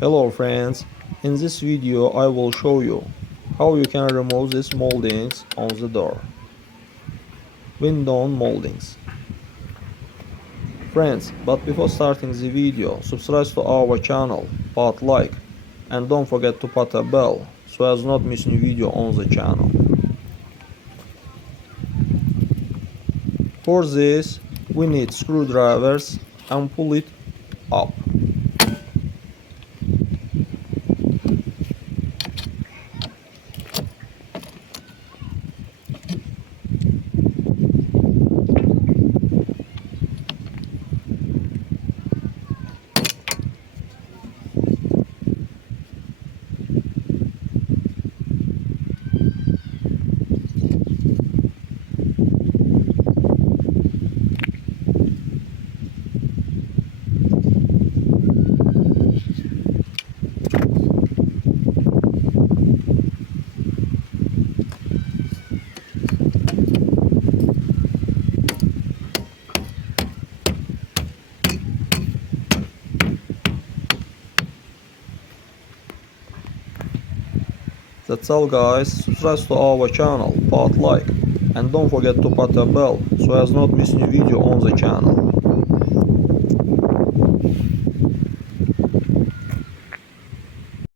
Hello friends, in this video I will show you how you can remove these moldings on the door. Window moldings. Friends, but before starting the video, subscribe to our channel, put like, and don't forget to put a bell so as not miss new video on the channel. For this, we need screwdrivers and pull it up. That's all guys, subscribe to our channel, put like, and don't forget to put a bell so as not miss new video on the channel.